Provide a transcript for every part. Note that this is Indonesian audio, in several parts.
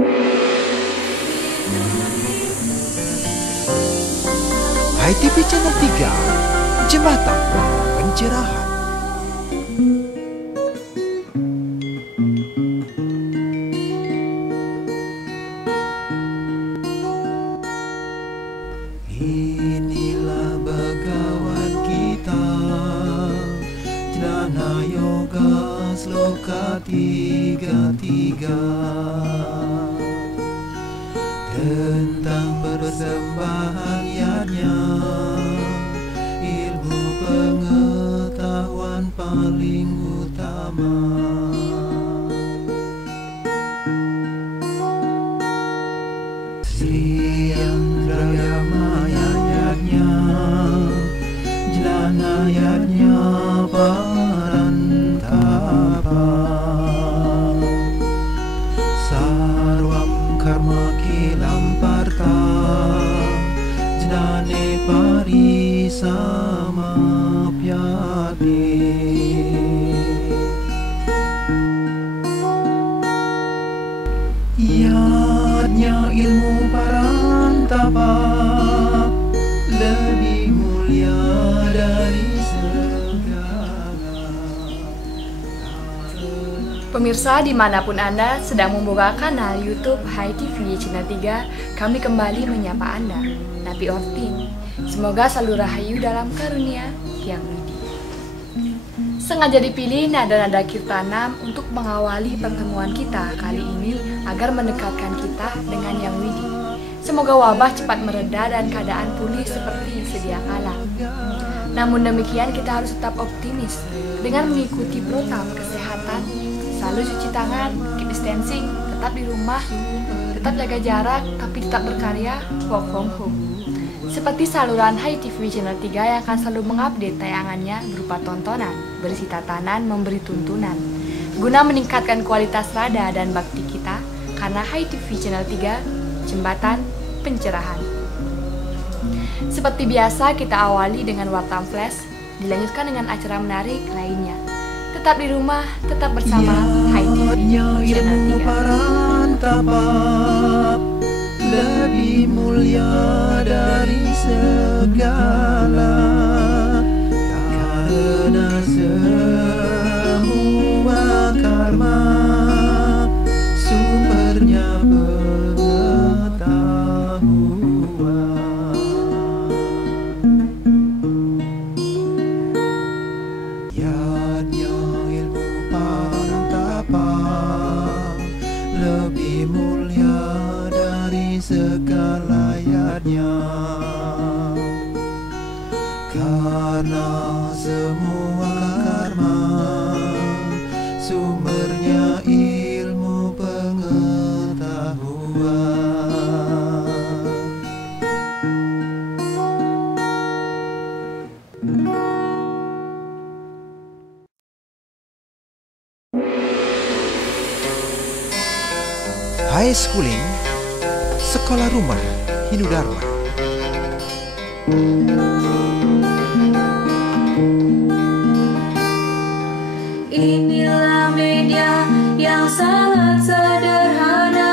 Hai TV Channel 3, Jembatan Pencerahan. Inilah Bhagavad Gita, Jnana Yoga Sloka 33, tentang persembahan yajna, ilmu pengetahuan paling utama. Sri Andrayamaya yajna, Jnana yajna parantapa, sarvam karma kilam parta, jnane parisamapyate. Yajna ilmu parantapa lebih mulia dari segala. Pemirsa dimanapun Anda sedang membuka kanal YouTube Hai TV Channel 3, kami kembali menyapa Anda, Nabi Orting. Semoga selalu rahayu dalam karunia yang widi. Sengaja dipilih nada-nada kirtanam untuk mengawali pertemuan kita kali ini agar mendekatkan kita dengan yang widi. Semoga wabah cepat mereda dan keadaan pulih seperti sedia kala. Namun demikian kita harus tetap optimis dengan mengikuti protokol kesehatan, selalu cuci tangan, keep distancing, tetap di rumah, tetap jaga jarak, tapi tetap berkarya, work from home. Seperti saluran Hai TV Channel 3 yang akan selalu mengupdate tayangannya berupa tontonan, berisi tatanan, memberi tuntunan, guna meningkatkan kualitas rada dan bakti kita, karena Hai TV Channel 3, Jembatan Pencerahan. Seperti biasa kita awali dengan Warta Flash, dilanjutkan dengan acara menarik lainnya. Tetap di rumah, tetap bersama Hai TV Channel 3. Lebih mulia dari segala, karena semua karma sumbernya pengetahuan. Yajna ilmu parantapa lebih mulia segala yajna, karena semua karma sumbernya ilmu pengetahuan. High Schooling, Sekolah Rumah Hindu Dharma. Inilah media yang sangat sederhana.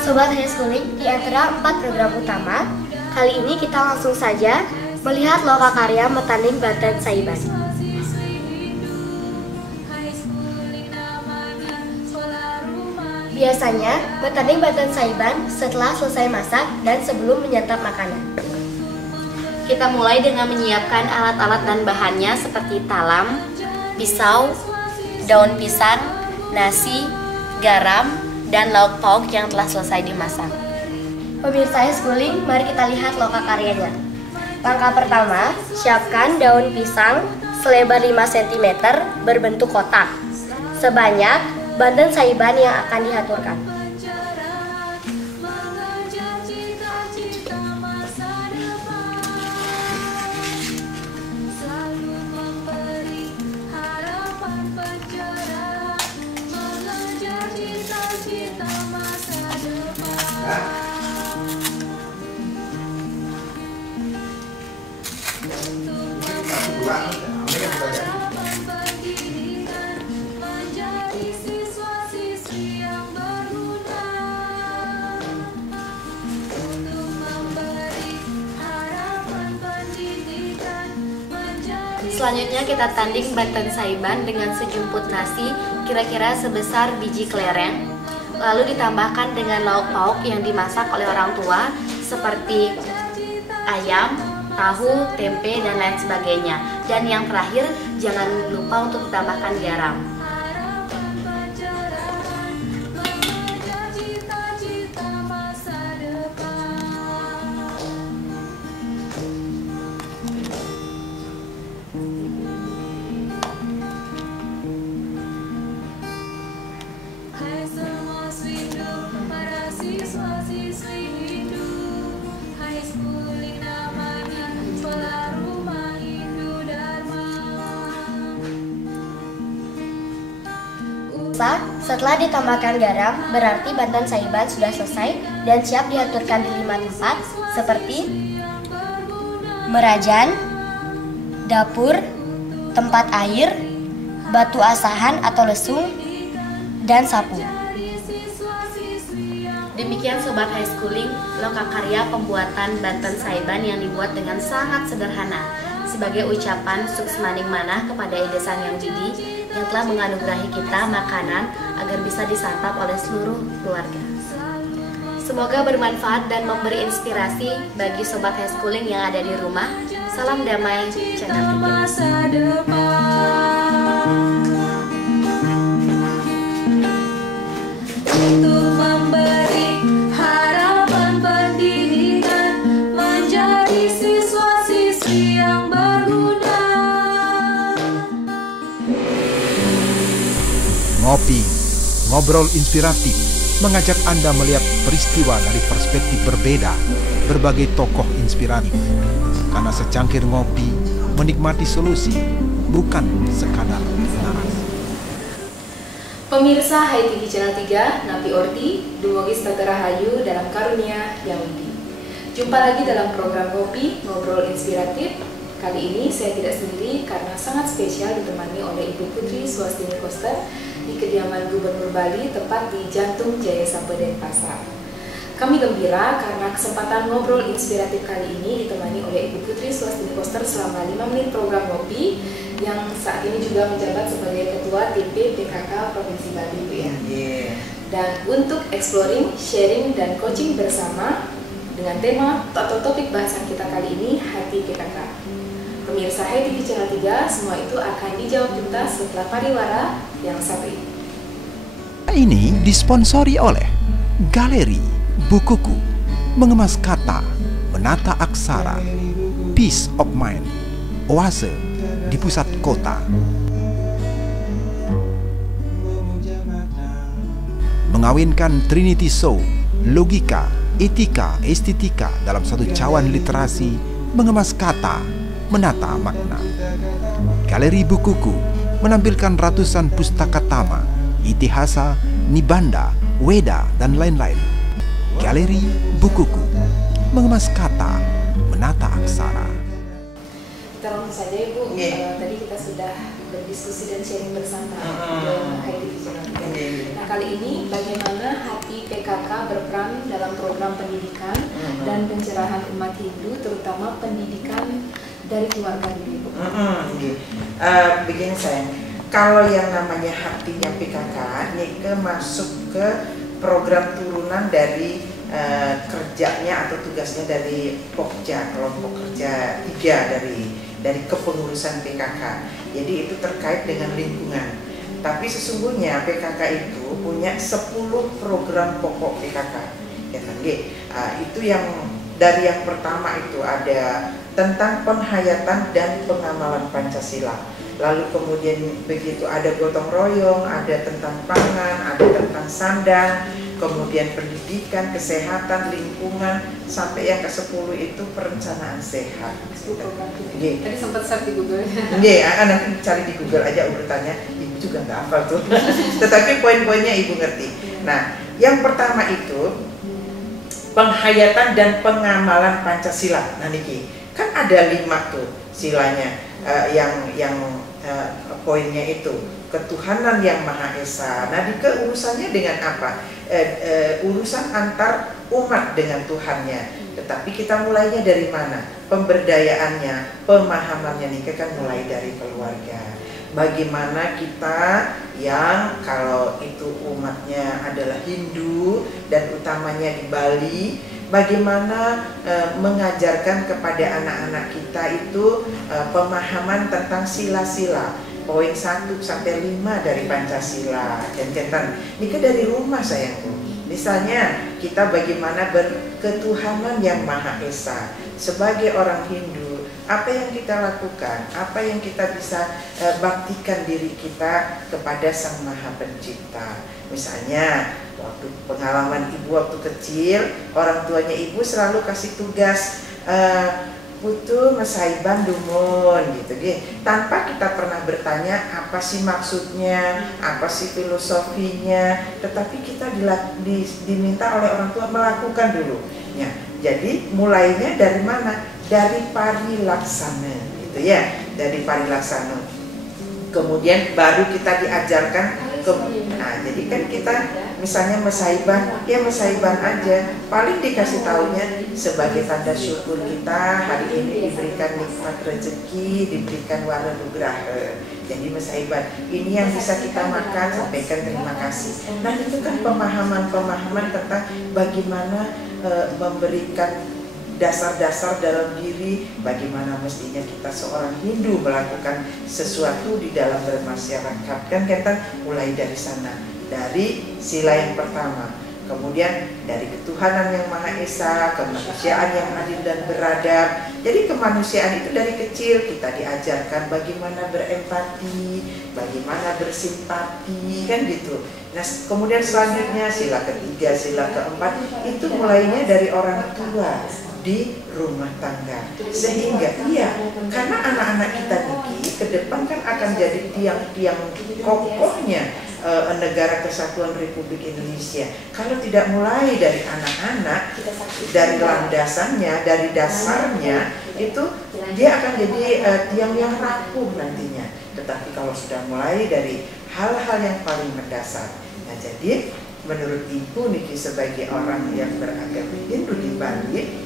Sobat High Schooling, di antara 4 program utama, kali ini kita langsung saja melihat lokakarya Metanding Batan Saiban. Biasanya, Metanding Batan Saiban setelah selesai masak dan sebelum menyantap makanan. Kita mulai dengan menyiapkan alat-alat dan bahannya seperti talam, pisau, daun pisang, nasi, garam, dan lauk pauk yang telah selesai dimasak. Pemirsa High Schooling, mari kita lihat lokakaryanya. Langkah pertama, siapkan daun pisang selebar 5 cm berbentuk kotak, sebanyak Banten Saiban yang akan dihaturkan. Menjadi siswa-siswi yang Selanjutnya kita tanding Banten Saiban dengan sejumput nasi kira-kira sebesar biji kelereng. Lalu ditambahkan dengan lauk pauk yang dimasak oleh orang tua seperti ayam, tahu, tempe, dan lain sebagainya. Dan yang terakhir, jangan lupa untuk ditambahkan garam. Setelah ditambahkan garam, berarti Banten Saiban sudah selesai dan siap diaturkan di 5 tempat seperti merajan, dapur, tempat air, batu asahan atau lesung, dan sapu. Demikian Sobat High Schooling, lokakarya pembuatan Banten Saiban yang dibuat dengan sangat sederhana sebagai ucapan suksmaning manah kepada Ede Sang Yang Widi yang telah menganugerahi kita makanan agar bisa disantap oleh seluruh keluarga. Semoga bermanfaat dan memberi inspirasi bagi Sobat High Schooling yang ada di rumah. Salam damai channel 3. Untuk memberi harapan pendidikan menjadi siswa-siswi yang berguna. Ngopi, ngobrol inspiratif, mengajak Anda melihat peristiwa dari perspektif berbeda, berbagai tokoh inspiratif. Karena secangkir ngopi, menikmati solusi, bukan sekadar narasi. Pemirsa HiTV Channel 3, Napi Orti, Dumogis Tata Rahayu dalam karunia yang widi. Jumpa lagi dalam program Ngopi, Ngobrol Inspiratif. Kali ini saya tidak sendiri karena sangat spesial ditemani oleh Ibu Putri Swastini Koster di kediaman Gubernur Bali, tepat di jantung Jaya Sampé Denpasar. Kami gembira karena kesempatan ngobrol inspiratif kali ini ditemani oleh Ibu Putri Swastini Koster selama 5 menit program Ngopi yang saat ini juga menjabat sebagai Ketua TP PKK Provinsi Bali, Bu ya. Dan untuk exploring, sharing, dan coaching bersama dengan tema atau topik bahasan kita kali ini, Hati PKK. Pemirsa HiTV Channel 3, semua itu akan dijawab tuntas setelah pariwara yang satu ini. Ini disponsori oleh Galeri Bukuku, mengemas kata, menata aksara, Peace of Mind, Oase di pusat kota. Mengawinkan Trinity Soul, logika, etika, estetika dalam satu cawan literasi, mengemas kata, menata makna. Galeri Bukuku menampilkan ratusan pustaka tama, itihasa, nibanda, weda, dan lain-lain. Galeri Bukuku, mengemas kata, menata aksara. Kita langsung saja Ibu, tadi kita sudah berdiskusi dan sharing bersama dengan HiTV Channel 3. Nah kali ini bagaimana Hati PKK berperan dalam program pendidikan dan pencerahan umat Hindu, terutama pendidikan dari keluarga Ibu. Begini sayang, kalau yang namanya Hatinya PKK ini masuk ke program turunan dari kerjanya atau tugasnya dari Pokja, kelompok kerja 3 dari kepengurusan PKK. Jadi itu terkait dengan lingkungan. Tapi sesungguhnya PKK itu punya 10 program pokok PKK. Ya kan, itu yang dari yang pertama itu ada tentang penghayatan dan pengamalan Pancasila. Lalu kemudian begitu ada gotong royong, ada tentang pangan, ada tentang sandang, kemudian pendidikan, kesehatan, lingkungan, sampai yang ke-10 itu perencanaan sehat. Tadi sempat search di Google. Nanti cari di Google aja urutannya, Ibu juga nggak hafal tuh. Tetapi poin-poinnya Ibu ngerti. Nah, yang pertama itu penghayatan dan pengamalan Pancasila. Nah niki kan ada 5 tuh silanya, yang poinnya itu ketuhanan yang Maha Esa. Nah, urusannya dengan apa? Urusan antar umat dengan Tuhannya. Tetapi kita mulainya dari mana? Pemberdayaannya, pemahamannya nih kan mulai dari keluarga. Bagaimana kita yang kalau itu umatnya adalah Hindu dan utamanya di Bali, bagaimana mengajarkan kepada anak-anak kita itu pemahaman tentang sila-sila, poin 1 sampai 5 dari Pancasila. Dan ini kan dari rumah sayangku. Misalnya kita bagaimana berketuhanan yang Maha Esa. Sebagai orang Hindu, apa yang kita lakukan, apa yang kita bisa baktikan diri kita kepada Sang Maha Pencipta. Misalnya waktu pengalaman ibu waktu kecil, orang tuanya ibu selalu kasih tugas putu mesaiban dumun gitu, tanpa kita pernah bertanya apa sih maksudnya, apa sih filosofinya, tetapi kita diminta oleh orang tua melakukan dulu. Ya, jadi mulainya dari mana? Dari parilaksana, gitu ya, dari parilaksana. Kemudian baru kita diajarkan nah, jadi kan kita misalnya mesaiban, ya mesaiban aja. Paling dikasih taunya sebagai tanda syukur kita hari ini diberikan nikmat rezeki, diberikan wara nugraha. Jadi mesaiban, ini yang bisa kita makan, sampaikan terima kasih. Nah, itu kan pemahaman-pemahaman tentang bagaimana memberikan dasar-dasar dalam diri, bagaimana mestinya kita seorang Hindu melakukan sesuatu di dalam bermasyarakat. Kan kita mulai dari sana, dari sila yang pertama, kemudian dari ketuhanan yang Maha Esa, kemanusiaan yang adil dan beradab. Jadi kemanusiaan itu dari kecil kita diajarkan bagaimana berempati, bagaimana bersimpati, kan gitu. Nah, kemudian selanjutnya sila ketiga, sila keempat itu mulainya dari orang tua di rumah tangga, sehingga karena anak-anak kita niki ke depan kan akan jadi tiang-tiang kokohnya negara kesatuan Republik Indonesia. Kalau tidak mulai dari anak-anak, dari landasannya, dari dasarnya, itu dia akan jadi tiang yang rapuh nantinya. Tetapi kalau sudah mulai dari hal-hal yang paling mendasar, nah jadi menurut Ibu niki sebagai orang yang beragama Hindu di Bali,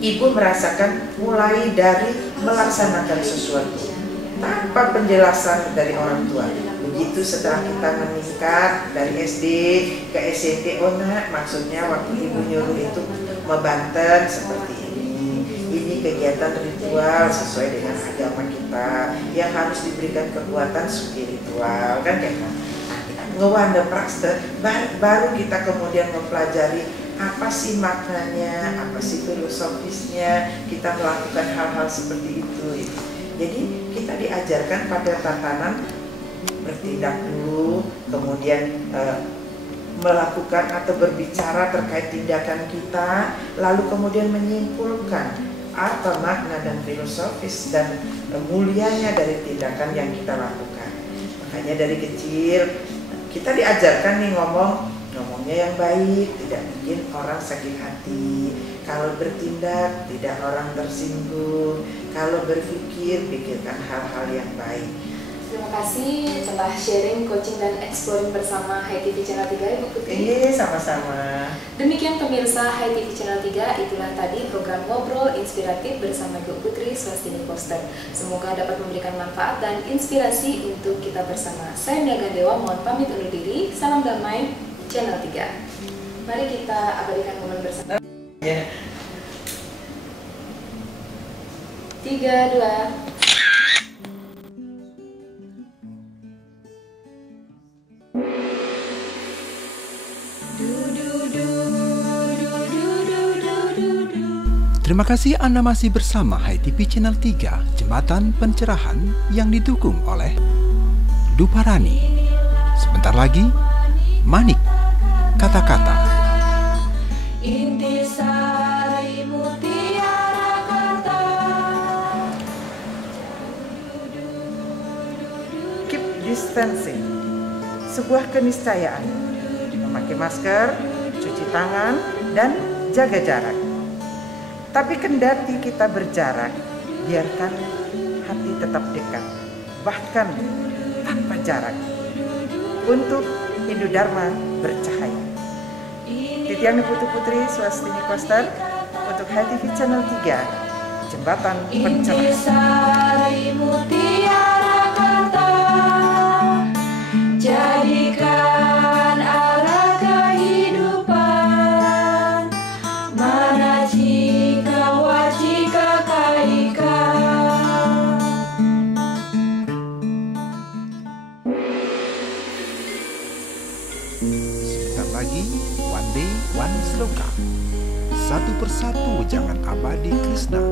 Ibu merasakan mulai dari melaksanakan sesuatu tanpa penjelasan dari orang tua. Begitu setelah kita meningkat dari SD ke SMP, maksudnya waktu Ibu nyuruh itu membanten seperti ini. Ini kegiatan ritual sesuai dengan agama kita yang harus diberikan kekuatan spiritual, kan kayak ngewanda praktek, baru kita kemudian mempelajari apa sih maknanya, apa sih filosofisnya, kita melakukan hal-hal seperti itu. Jadi kita diajarkan pada tatanan bertindak dulu, kemudian melakukan atau berbicara terkait tindakan kita, lalu kemudian menyimpulkan apa makna dan filosofis dan mulianya dari tindakan yang kita lakukan. Makanya dari kecil kita diajarkan nih ngomongnya yang baik, tidak bikin orang sakit hati. Kalau bertindak tidak orang tersinggung. Kalau berpikir, pikirkan hal-hal yang baik. Terima kasih telah sharing, coaching, dan exploring bersama Hai TV Channel 3, Ibu Putri. Iya, sama-sama. Demikian pemirsa Hai TV Channel 3, itulah tadi program Ngobrol Inspiratif bersama Ibu Putri Swastini Koster. Semoga dapat memberikan manfaat dan inspirasi untuk kita bersama. Saya Niaga Dewa, mohon pamit undur diri. Salam damai Channel 3. Mari kita abadikan momen bersama. 3, 2. Terima kasih Anda masih bersama Hai TV Channel 3, jembatan pencerahan yang didukung oleh Duparani. Sebentar lagi, Manik, kata-kata. Intisari mutiara kata. Keep distancing, sebuah keniscayaan. Memakai masker, cuci tangan, dan jaga jarak. Tapi kendati kita berjarak, biarkan hati tetap dekat. bahkan tanpa jarak, untuk Hindu-Dharma bercahaya. Titiani Putu Putri Swastini Koster untuk HTV Channel 3, Jembatan Pencerah. Intisari mutiara kata, jadikan arah kehidupan, mana jika wajika kaika. Sebentar lagi, One Day One Sloka. Satu persatu jangan abadi Krishna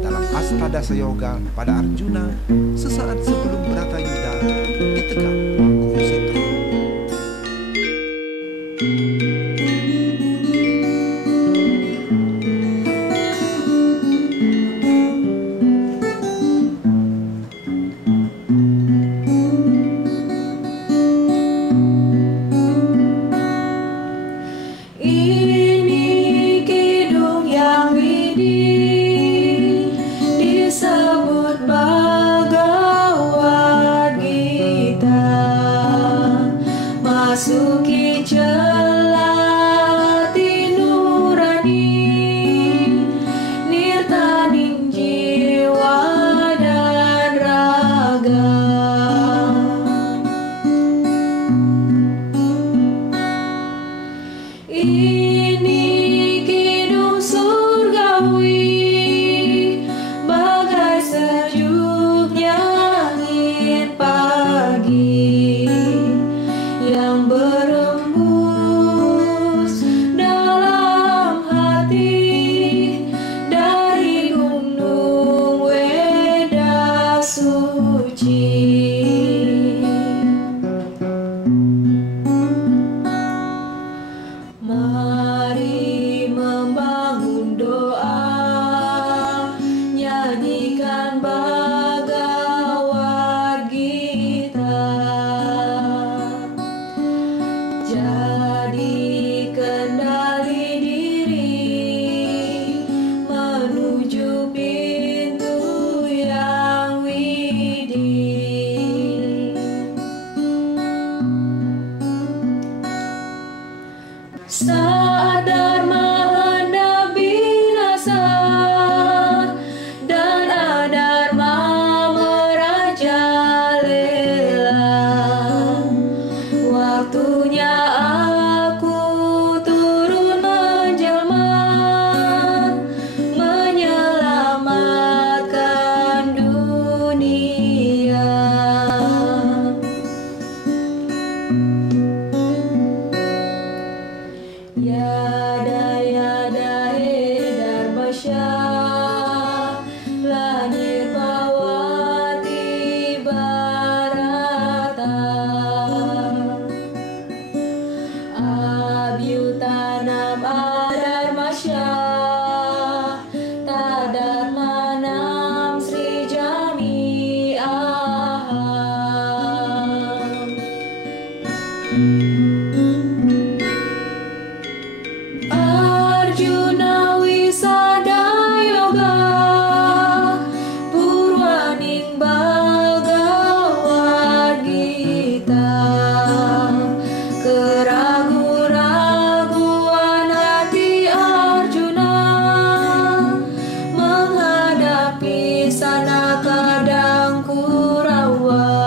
dalam Astadasa Yoga pada Arjuna sesaat sebelum Bratayuda ditegap Kurusetra. Ini kidung yang widih disebut Bhagavad Gita, masuki celati nurani, nirtaning jiwa dan raga. Ini kidung surgawi, bagai sejuknya angin pagi yang berembus dalam hati dari gunung Weda suci. Mari membangun doa, nyanyikan Bhagavad Gita, jadi kendali diri menuju pintu yang widih. Saat Dharma hendak binasa dan adharma merajalela, waktunya aku turun menjelma, menyelamatkan dunia. Yada yada Dharmasya, langit Pawati Barata, Abhyutanam Adharmasya, Tadarmanam Sri Jami Aham. Arjuna Wisada Yoga, Purwaning Bhagavad Gita, keragu-raguan hati Arjuna menghadapi Sanaka dan Kurawa.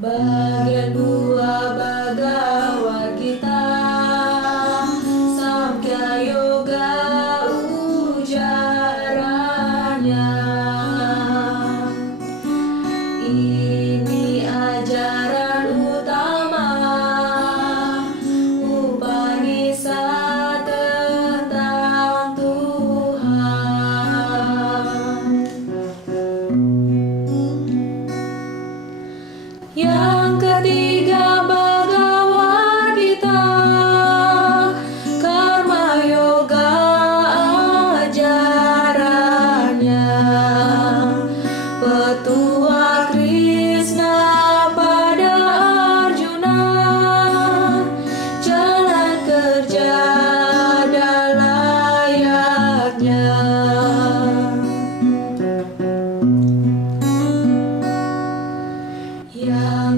Bagian 2 Bhagavad Gita, Samkhya Yoga ujaranya. Ini ajaran utama Upanishad tentang Tuhan. Yang ketiga Bhagavad Gita, Karma Yoga ajarannya, petua Krishna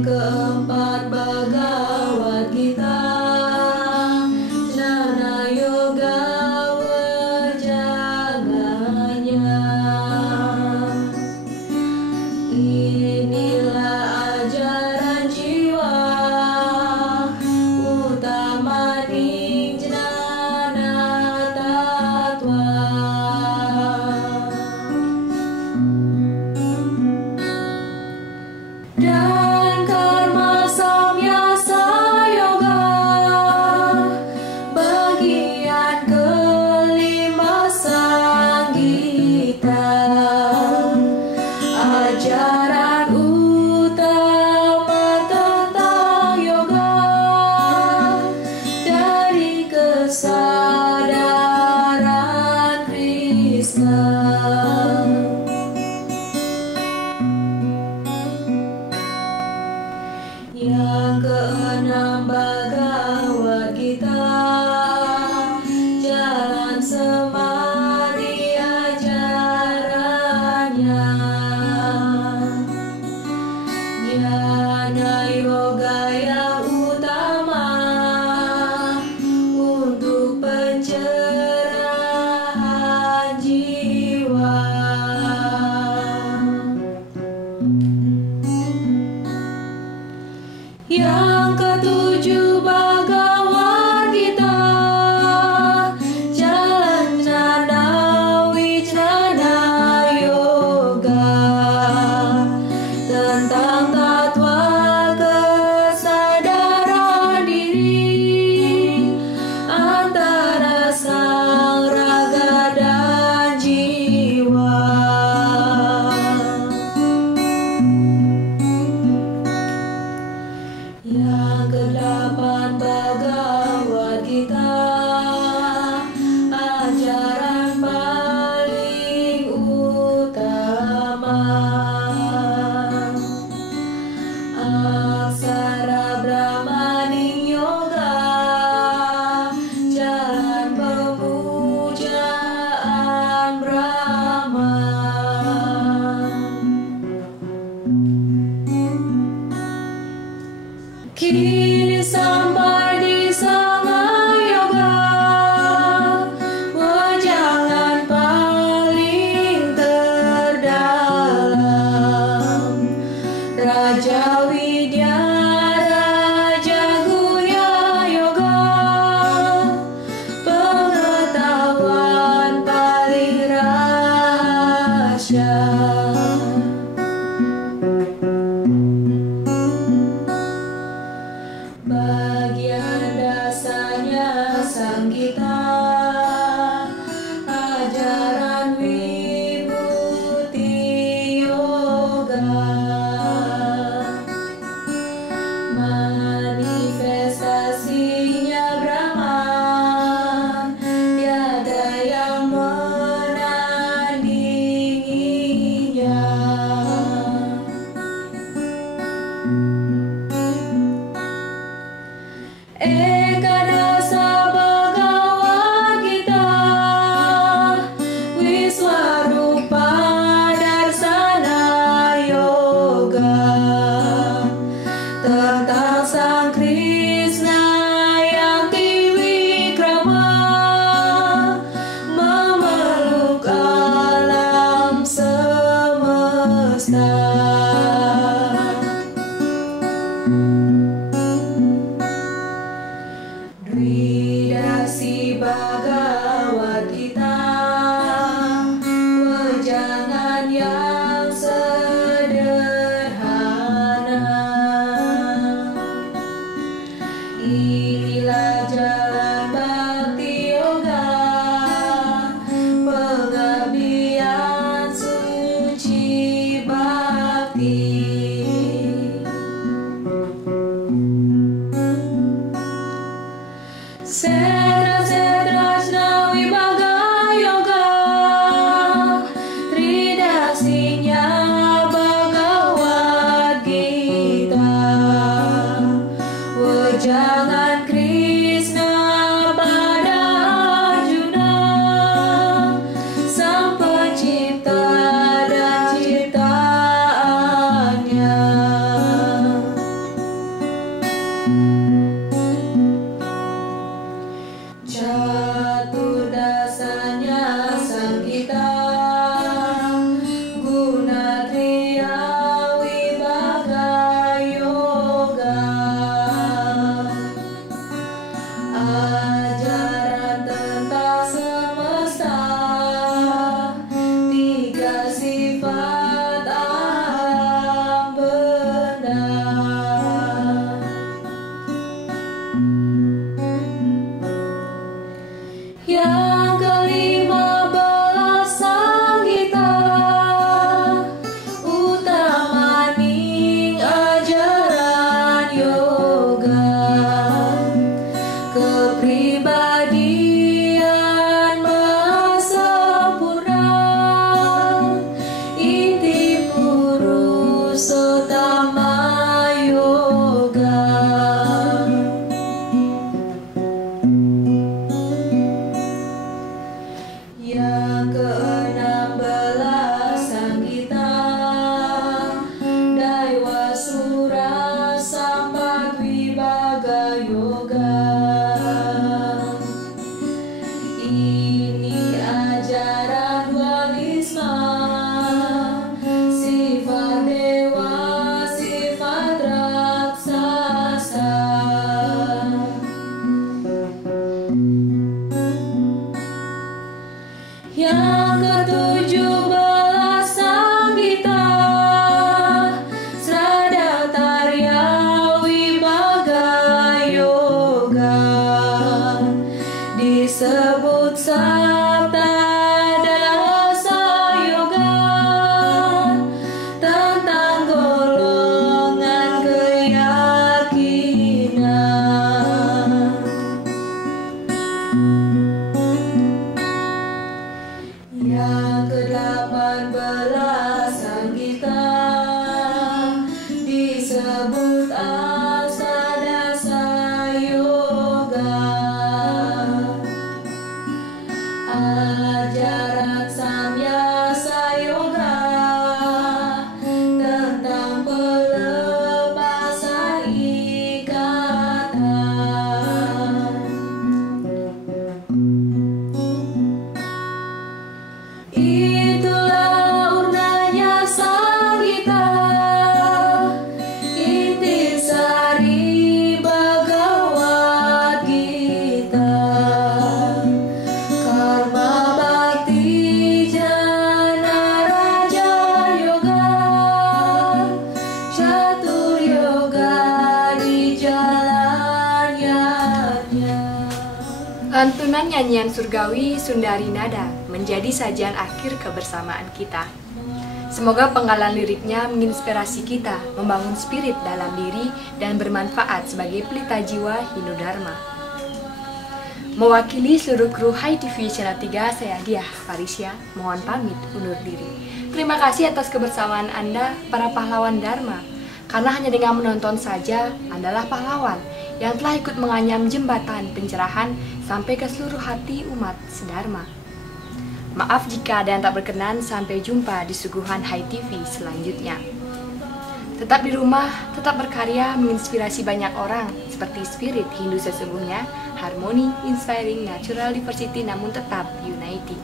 keempat Bhagavad Gita, Jnana Yoga Wejaganya. Inilah ajaran jiwa utamaning Jnana Tattva. Dan karma samyasa yoga, bagian kelima sanggita, ajaran utama tentang yoga dari kesadaran Krishna. Yang keenam Bhagavad Gita, jalan semadi ajarannya. Jnana yoga yang utama untuk pencerahan jiwa. Yang ketujuh Bhagavad Gita, jalan Jnana Wijnana Yoga, tentang tatwa kesadaran diri antara sang raga dan jiwa. Yang kedelapan Bhagavad Gita, ajaran paling utama, aksara Brahmaning Yoga, jalan pemujaan Brahma. Kini sampai di Sangha Yoga, wejangan paling terdalam, Raja Widya, Raja Guhya Yoga, pengetahuan paling rahasia. Bagian dasarnya Sanggita, ajaran Vibhuti Yoga, manifestasinya Brahman, tiada yang menandinginya. Ekadasa Bhagavad Gita, Wiswarupa Darsana Yoga, tentang Sang Krishna yang Triwikrama, memeluk alam semesta. Lantunan nyanyian surgawi Sundari Nada menjadi sajian akhir kebersamaan kita. Semoga penggalan liriknya menginspirasi kita membangun spirit dalam diri dan bermanfaat sebagai pelita jiwa Hindu Dharma. Mewakili seluruh kru Hai TV Channel 3, saya Diah Farisya, mohon pamit undur diri. Terima kasih atas kebersamaan Anda, para pahlawan Dharma. Karena hanya dengan menonton saja, Andalah pahlawan yang telah ikut menganyam jembatan pencerahan sampai ke seluruh hati umat sedharma. Maaf jika ada yang tak berkenan, sampai jumpa di suguhan Hai TV selanjutnya. Tetap di rumah, tetap berkarya menginspirasi banyak orang seperti spirit Hindu sesungguhnya, harmoni, inspiring, natural diversity namun tetap unity.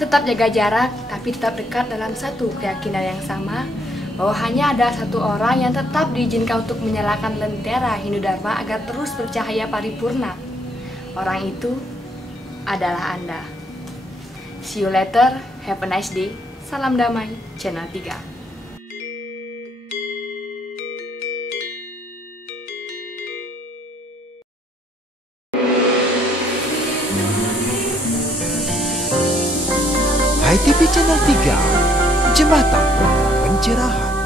Tetap jaga jarak, tapi tetap dekat dalam satu keyakinan yang sama, bahwa hanya ada satu orang yang tetap diizinkan untuk menyalakan lentera Hindu Dharma agar terus bercahaya paripurna. Orang itu adalah Anda. See you later, have a nice day. Salam damai, Channel 3. Hai TV Channel 3, Jembatan Pencerahan.